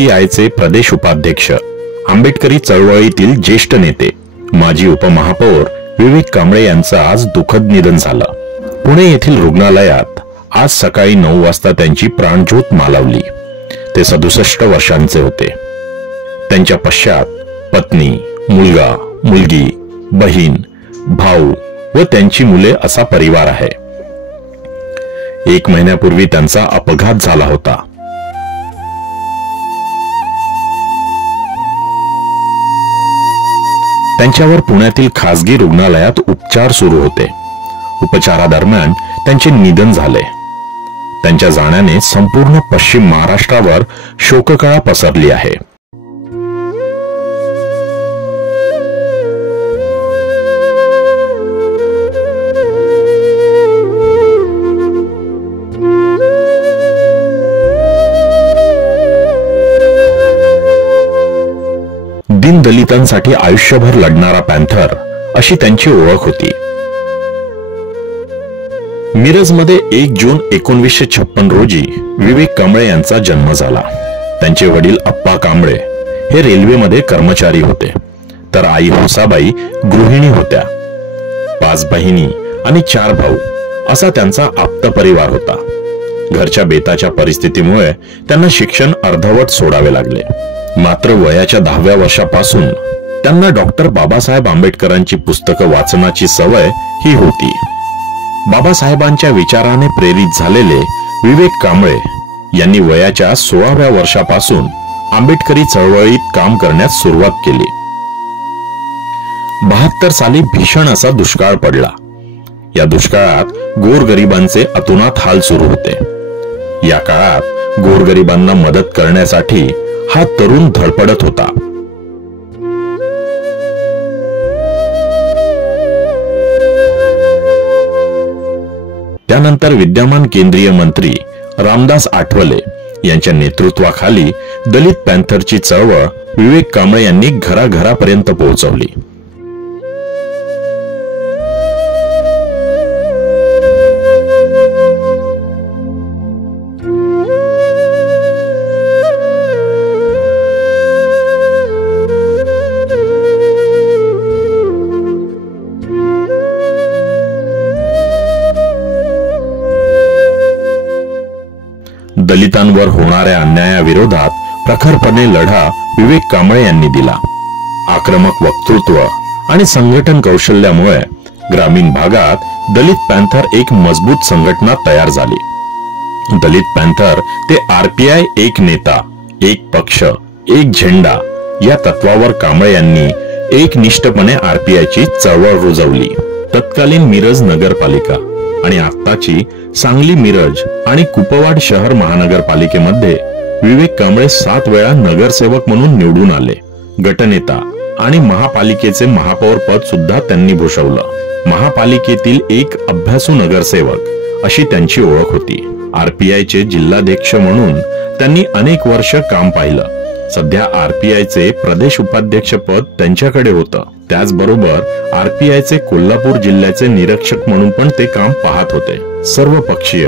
आरपीआयचे प्रदेश उपाध्यक्ष, आंबेडकरी चळवळीतील ज्येष्ठ नेते, माजी उपमहापौर विवेक कांबळे यांचं आज दुःखद निधन झालं. पुणे येथील रुग्णालयात आज सकाळी 9 वाजता त्यांची प्राणज्योत मालवली. ते 67 वर्षांचे होते. त्यांच्या पश्चात पत्नी, मुलगा, मुलगी, बहीण, भाऊ व त्यांची मुले असा परिवार आहे. 1 महिन्यापूर्वी त्यांचा अपघात झाला होता. त्यांच्यावर पुण्यातील खासगी रुग्णालयात उपचार सुरू होते. उपचारादरम्यान त्यांचे निधन झाले. त्यांच्या जाण्याने संपूर्ण पश्चिम महाराष्ट्रावर शोककळा पसरली आहे. दलितांसाठी आयुष्यभर लढणारा पॅन्थर अशी त्यांची ओळख होती. मिरजमध्ये 1 जून 1956 रोजी विवेक कांबळे यांचा जन्म झाला. त्यांचे वडील अप्पा कांबळे हे रेल्वेमध्ये कर्मचारी होते, तर आई होसाबाई गृहिणी होत्या. 5 बहिणी आणि 4 भाऊ असा त्यांचा आप्त परिवार होता. घरच्या बेताच्या परिस्थितीमुळे त्यांना शिक्षण अर्धवट सोडावे लागले. मात्र वयाच्या 10व्या वर्षापासून त्यांना डॉक्टर बाबासाहेब आंबेडकरांची पुस्तकं वाचनाची सवय ही होती. बाबासाहेबांच्या विचाराने प्रेरित झालेले विवेक कांबळे यांनी वयाच्या 16व्या वर्षापासून आंबेडकरी चळवळीत काम करण्यास सुरुवात केली. 72 साली भीषण असा दुष्काळ पडला. या दुष्काळात गोरगरिबांचे अतोनात हाल सुरू होते. या काळात गोरगरिबांना मदत करण्यासाठी हा तरुण धडपडत होता. त्यानंतर विद्यमान केंद्रीय मंत्री रामदास आठवले यांच्या नेतृत्वाखाली दलित पॅन्थरची चळवळ विवेक कांबळे यांनी घराघरापर्यंत पोहोचवली. दलितांवर होणाऱ्या अन्यायाविरोधात प्रखरपणे लढा विवेक कांबळे यांनी दिला. आक्रमक वक्तृत्व आणि संघटन कौशल्यामुळे ग्रामीण भागात दलित पॅन्थर एक मजबूत संघटना तयार झाली. दलित पॅन्थर ते आरपीआय एक नेता, एक पक्ष, एक झेंडा या तत्वावर कांबळे यांनी एकनिष्ठपणे आरपीआयची चळवळ रुजवली. तत्कालीन मिरज नगरपालिका आणि आत्ताची सांगली, मिरज आणि कुपवाड शहर महानगरपालिकेमध्ये विवेक कांबळे 7 वेळा नगरसेवक म्हणून निवडून आले. गटनेता आणि महापालिकेचे महापौर पद सुद्धा त्यांनी भूषवलं. महापालिकेतील एक अभ्यासू नगरसेवक अशी त्यांची ओळख होती. आरपीआयचे जिल्हाध्यक्ष म्हणून त्यांनी अनेक वर्ष काम पाहिलं. सध्या आरपीआयचे प्रदेश उपाध्यक्ष पद त्यांच्याकडे होतं. त्याचबरोबर आरपीआयचे कोल्हापूर जिल्ह्याचे निरीक्षक म्हणून पण ते काम पाहत होते. सर्व पक्षीय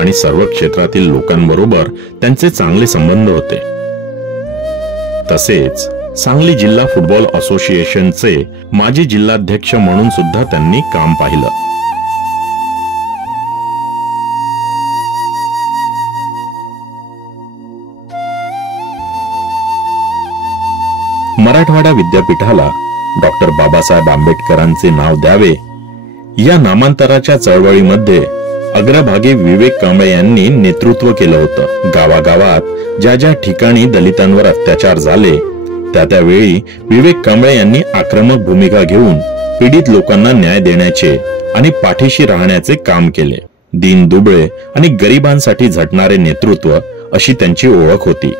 आणि सर्व क्षेत्रातील लोकांबरोबर त्यांचे चांगले संबंध होते. तसेच सांगली जिल्हा फुटबॉल असोसिएशनचे माजी जिल्हाध्यक्ष म्हणून सुद्धा त्यांनी काम पाहिलं. मराठवाडा विद्यापीठाला डॉक्टर बाबासाहेब आंबेडकरांचे नाव द्यावे या नामांतराच्या चळवळीमध्ये अग्रभागी विवेक कांबळे यांनी नेतृत्व केलं होतं. गावागावात ज्या ज्या ठिकाणी दलितांवर अत्याचार झाले त्यावेळी विवेक कांबळे यांनी आक्रमक भूमिका घेऊन पीडित लोकांना न्याय देण्याचे आणि पाठीशी राहण्याचे काम केले. दीन दुबळे आणि गरिबांसाठी झटणारे नेतृत्व अशी त्यांची ओळख होती.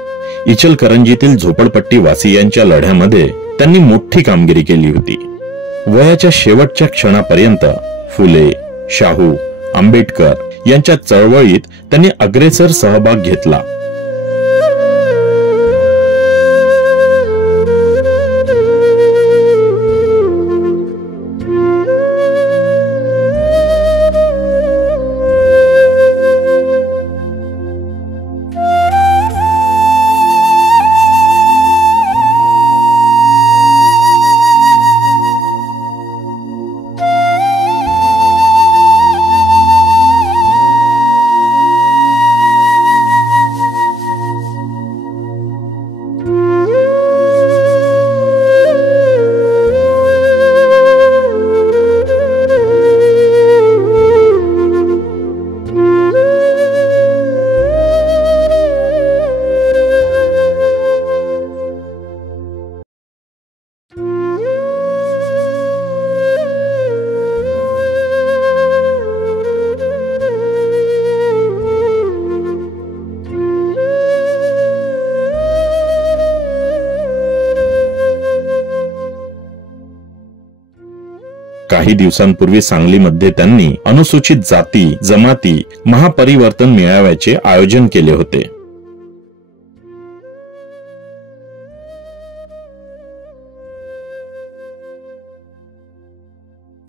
इचलकरंजीतील झोपडपट्टी वासियांच्या लढ्यामध्ये त्यांनी मोठी कामगिरी केली होती. वयाच्या शेवटच्या क्षणापर्यंत फुले, शाहू, आंबेडकर यांच्या चळवळीत त्यांनी अग्रेसर सहभाग घेतला. काही दिवसांपूर्वी सांगलीमध्ये त्यांनी अनुसूचित जाती जमाती महापरिवर्तन मेळाव्याचे आयोजन केले होते.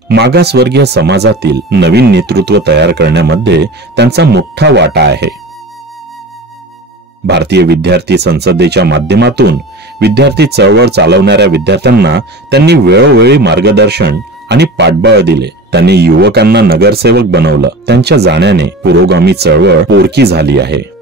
मागासवर्गीय समाजातील नवीन नेतृत्व तयार करण्यामध्ये त्यांचा मोठा वाटा आहे. भारतीय विद्यार्थी संसदेच्या माध्यमातून विद्यार्थी चळवळ चालवणाऱ्या विद्यार्थ्यांना त्यांनी वेळोवेळी मार्गदर्शन आणि पाठबळ दिले. त्यांनी युवकांना नगरसेवक बनवलं. त्यांच्या जाण्याने पुरोगामी चळवळ पोरकी झाली आहे.